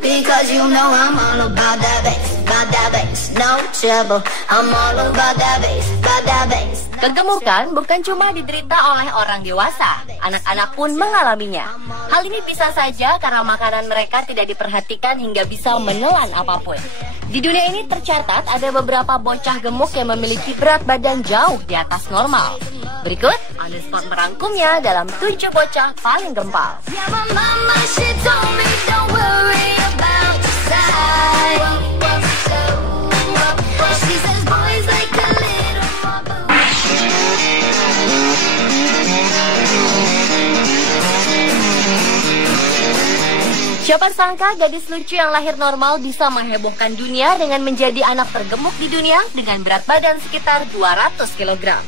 Because you know I'm all about that bass, no trouble. I'm all about that bass. Kegemukan bukan cuma diderita oleh orang dewasa, anak-anak pun mengalaminya. Hal ini bisa saja karena makanan mereka tidak diperhatikan hingga bisa menelan apapun. Di dunia ini tercatat ada beberapa bocah gemuk yang memiliki berat badan jauh di atas normal. Berikut, On The Spot merangkumnya dalam 7 bocah paling gempal. Siapa sangka gadis lucu yang lahir normal bisa menghebohkan dunia dengan menjadi anak tergemuk di dunia dengan berat badan sekitar 200 kg.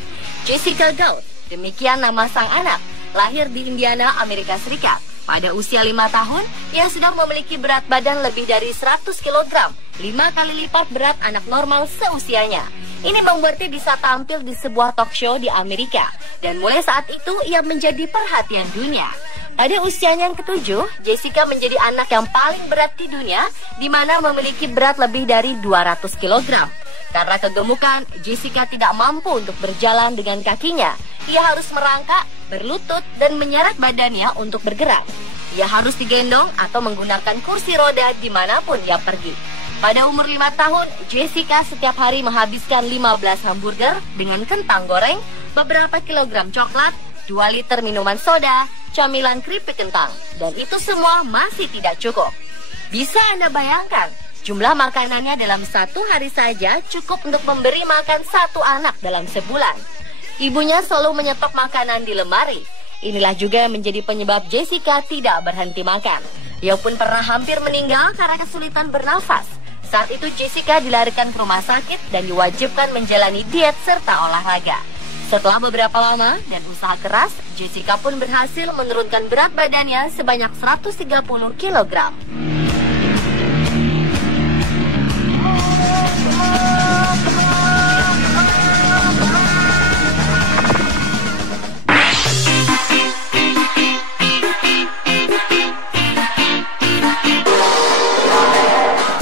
Jessica Gaut, demikian nama sang anak, lahir di Indiana, Amerika Serikat. Pada usia 5 tahun, ia sudah memiliki berat badan lebih dari 100 kg, 5 kali lipat berat anak normal seusianya. Ini membuatnya bisa tampil di sebuah talk show di Amerika, dan mulai saat itu ia menjadi perhatian dunia. Pada usianya yang ke-7, Jessica menjadi anak yang paling berat di dunia, di mana memiliki berat lebih dari 200 kg. Karena kegemukan, Jessica tidak mampu untuk berjalan dengan kakinya. Ia harus merangkak, berlutut, dan menyeret badannya untuk bergerak. Ia harus digendong atau menggunakan kursi roda dimanapun ia pergi. Pada umur 5 tahun, Jessica setiap hari menghabiskan 15 hamburger dengan kentang goreng, beberapa kilogram coklat, 2 liter minuman soda, camilan keripik kentang, dan itu semua masih tidak cukup. Bisa Anda bayangkan, jumlah makanannya dalam 1 hari saja cukup untuk memberi makan 1 anak dalam sebulan. Ibunya selalu menyetok makanan di lemari. Inilah juga yang menjadi penyebab Jessica tidak berhenti makan. Ia pun pernah hampir meninggal karena kesulitan bernafas. Saat itu Jessica dilarikan ke rumah sakit dan diwajibkan menjalani diet serta olahraga. Setelah beberapa lama dan usaha keras, Jessica pun berhasil menurunkan berat badannya sebanyak 130 kg.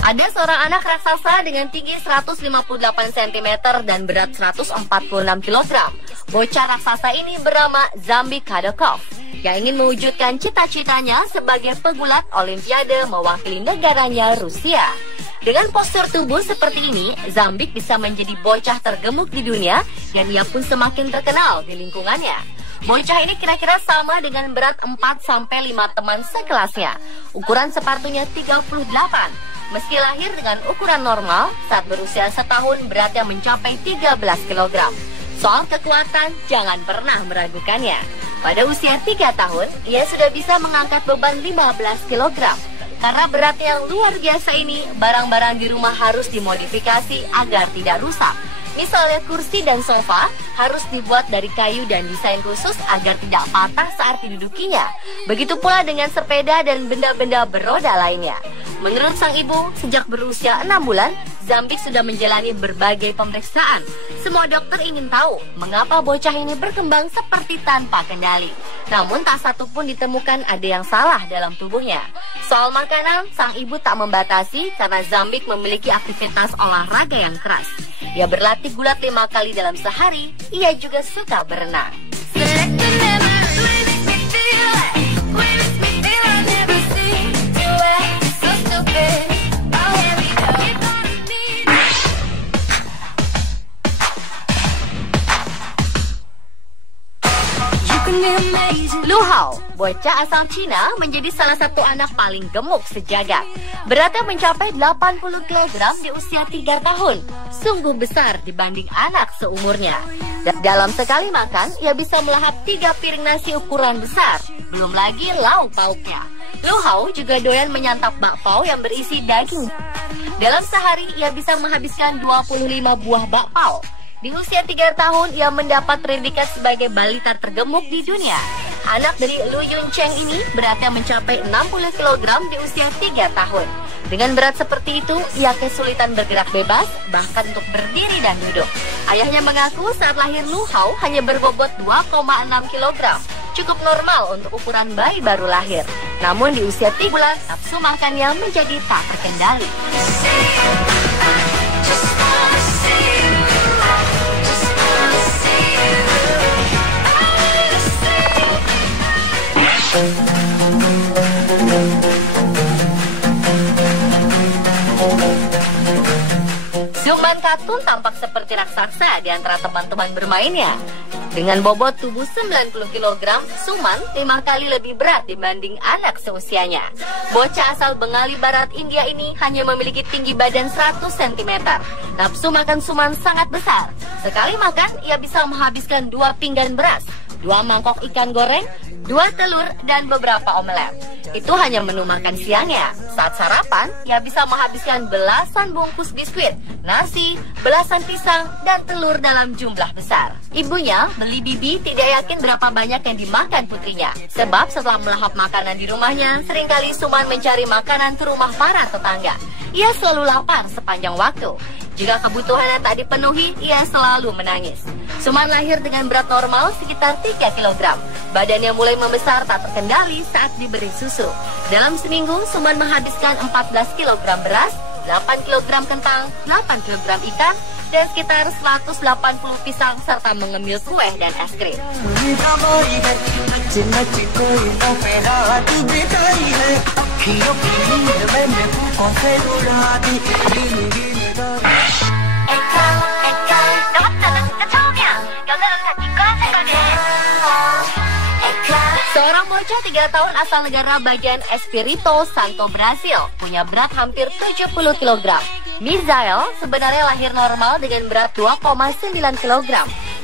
Ada seorang anak raksasa dengan tinggi 158 cm dan berat 146 kg. Bocah raksasa ini bernama Zambik Kadokov yang ingin mewujudkan cita-citanya sebagai pegulat Olimpiade mewakili negaranya Rusia. Dengan postur tubuh seperti ini, Zambik bisa menjadi bocah tergemuk di dunia dan ia pun semakin terkenal di lingkungannya. Bocah ini kira-kira sama dengan berat 4-5 teman sekelasnya. Ukuran sepatunya 38. Meski lahir dengan ukuran normal, saat berusia setahun beratnya mencapai 13 kg. Soal kekuatan, jangan pernah meragukannya. Pada usia 3 tahun, ia sudah bisa mengangkat beban 15 kg. Karena beratnya yang luar biasa ini, barang-barang di rumah harus dimodifikasi agar tidak rusak. Misalnya kursi dan sofa harus dibuat dari kayu dan desain khusus agar tidak patah saat didudukinya. Begitu pula dengan sepeda dan benda-benda beroda lainnya. Menurut sang ibu, sejak berusia 6 bulan, Zambik sudah menjalani berbagai pemeriksaan. Semua dokter ingin tahu mengapa bocah ini berkembang seperti tanpa kendali. Namun tak satu pun ditemukan ada yang salah dalam tubuhnya. Soal makanan, sang ibu tak membatasi karena Zambik memiliki aktivitas olahraga yang keras. Ia berlatih gulat 5 kali dalam sehari. Ia juga suka berenang. Lu Hao, bocah asal Cina, menjadi salah satu anak paling gemuk sejagat. Beratnya mencapai 80 kg di usia 3 tahun. Sungguh besar dibanding anak seumurnya. Dalam sekali makan, ia bisa melahap 3 piring nasi ukuran besar. Belum lagi lauk pauknya. Lu Hao juga doyan menyantap bakpao yang berisi daging. Dalam sehari, ia bisa menghabiskan 25 buah bakpao. Di usia 3 tahun, ia mendapat predikat sebagai balita tergemuk di dunia. Anak dari Lu Yun Cheng ini beratnya mencapai 60 kg di usia 3 tahun. Dengan berat seperti itu, ia kesulitan bergerak bebas, bahkan untuk berdiri dan duduk. Ayahnya mengaku saat lahir Lu Hao hanya berbobot 2,6 kg. cukup normal untuk ukuran bayi baru lahir. Namun di usia 3 bulan, nafsu makannya menjadi tak terkendali. Suman Katun tampak seperti raksasa di antara teman-teman bermainnya. Dengan bobot tubuh 90 kg, Suman 5 kali lebih berat dibanding anak seusianya. Bocah asal Bengali Barat India ini hanya memiliki tinggi badan 100 cm. Nafsu makan Suman sangat besar. Sekali makan, ia bisa menghabiskan 2 pinggan beras, 2 mangkok ikan goreng, 2 telur, dan beberapa omelet. Itu hanya menu makan siangnya. Saat sarapan, ia bisa menghabiskan belasan bungkus biskuit, nasi, belasan pisang, dan telur dalam jumlah besar. Ibunya, Beli Bibi, tidak yakin berapa banyak yang dimakan putrinya. Sebab setelah melahap makanan di rumahnya, seringkali Suman mencari makanan ke rumah para tetangga. Ia selalu lapar sepanjang waktu. Jika kebutuhannya tak dipenuhi, ia selalu menangis. Suman lahir dengan berat normal sekitar 3 kg. Badannya mulai membesar tak terkendali saat diberi susu. Dalam seminggu, Suman menghabiskan 14 kg beras, 8 kg kentang, 8 kg ikan, dan sekitar 180 pisang serta mengemil kue dan es krim. Seorang bocah 3 tahun asal negara bagian Espírito Santo, Brasil, punya berat hampir 70 kg. Misael sebenarnya lahir normal dengan berat 2,9 kg.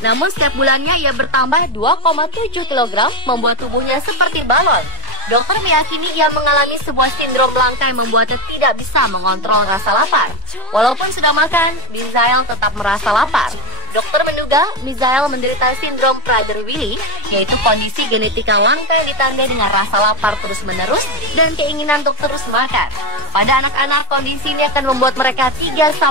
Namun setiap bulannya ia bertambah 2,7 kg, membuat tubuhnya seperti balon. Dokter meyakini ia mengalami sebuah sindrom langka yang membuatnya tidak bisa mengontrol rasa lapar. Walaupun sudah makan, Misael tetap merasa lapar. Dokter menduga Misael menderita sindrom Prader-Willi, yaitu kondisi genetika langka yang ditandai dengan rasa lapar terus-menerus dan keinginan untuk terus makan. Pada anak-anak, kondisi ini akan membuat mereka 3-6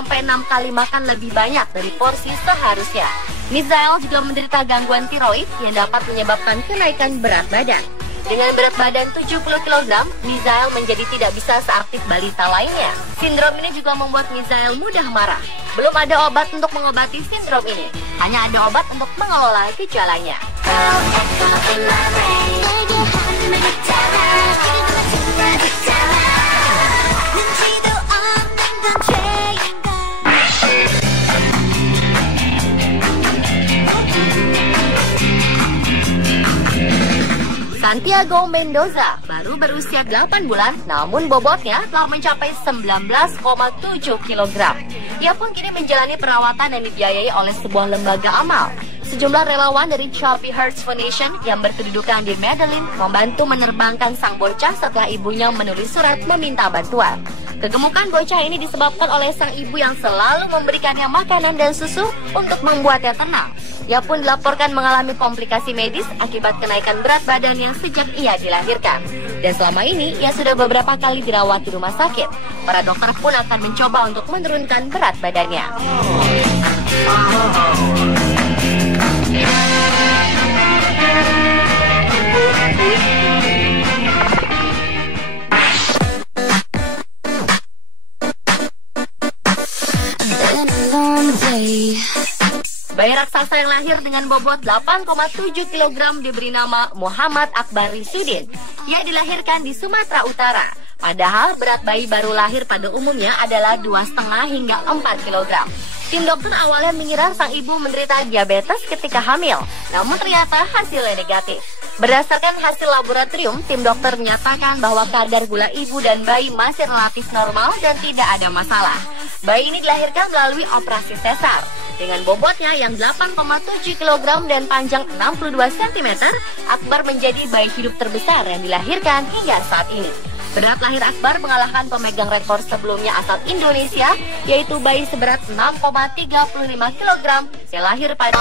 kali makan lebih banyak dari porsi seharusnya. Misael juga menderita gangguan tiroid yang dapat menyebabkan kenaikan berat badan. Dengan berat badan 70 kg, Misael menjadi tidak bisa seaktif balita lainnya. Sindrom ini juga membuat Misael mudah marah. Belum ada obat untuk mengobati sindrom ini. Hanya ada obat untuk mengelola gejalanya. Santiago Mendoza baru berusia 8 bulan, namun bobotnya telah mencapai 19,7 kg. Ia pun kini menjalani perawatan yang dibiayai oleh sebuah lembaga amal. Sejumlah relawan dari Chubby Hearts Foundation yang berkedudukan di Medellin membantu menerbangkan sang bocah setelah ibunya menulis surat meminta bantuan. Kegemukan bocah ini disebabkan oleh sang ibu yang selalu memberikannya makanan dan susu untuk membuatnya tenang. Ia pun dilaporkan mengalami komplikasi medis akibat kenaikan berat badannya sejak ia dilahirkan. Dan selama ini, ia sudah beberapa kali dirawat di rumah sakit. Para dokter pun akan mencoba untuk menurunkan berat badannya. Bayi raksasa yang lahir dengan bobot 8,7 kg diberi nama Muhammad Akbar Risudin. Ia dilahirkan di Sumatera Utara. Padahal berat bayi baru lahir pada umumnya adalah 2,5 hingga 4 kg. Tim dokter awalnya mengira sang ibu menderita diabetes ketika hamil, namun ternyata hasilnya negatif. Berdasarkan hasil laboratorium, tim dokter menyatakan bahwa kadar gula ibu dan bayi masih relatif normal dan tidak ada masalah. Bayi ini dilahirkan melalui operasi sesar. Dengan bobotnya yang 8,7 kg dan panjang 62 cm, Akbar menjadi bayi hidup terbesar yang dilahirkan hingga saat ini. Berat lahir Akbar mengalahkan pemegang rekor sebelumnya asal Indonesia, yaitu bayi seberat 6,35 kg yang lahir pada